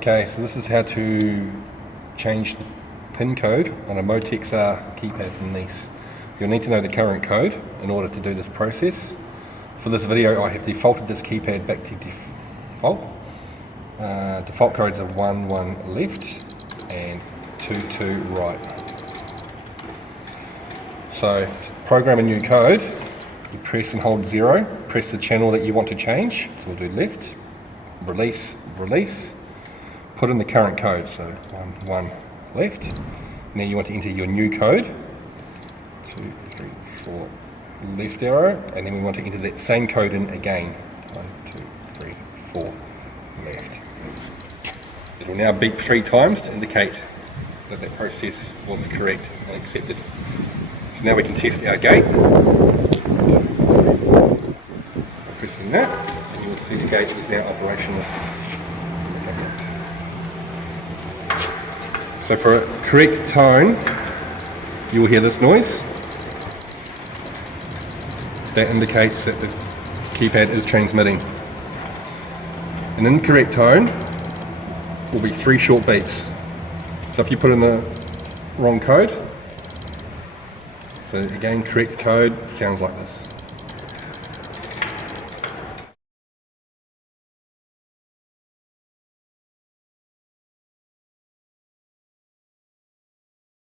Okay, so this is how to change the pin code on a Motx R keypad from Nice. You'll need to know the current code in order to do this process. For this video I have defaulted this keypad back to default. Default codes are 1, 1 left and 2, 2 right. So to program a new code, you press and hold 0, press the channel that you want to change, so we'll do left, release, release, put in the current code, so 1, 1 left. Now you want to enter your new code, 2, 3, 4 left arrow, and then we want to enter that same code in again, 1, 2, 3, 4 left. It will now beep 3 times to indicate that that process was correct and accepted. So now we can test our gate. Pressing that, and you will see the gate is now operational. So for a correct tone, you will hear this noise. That indicates that the keypad is transmitting. An incorrect tone will be 3 short beeps. So if you put in the wrong code, so again, correct code sounds like this.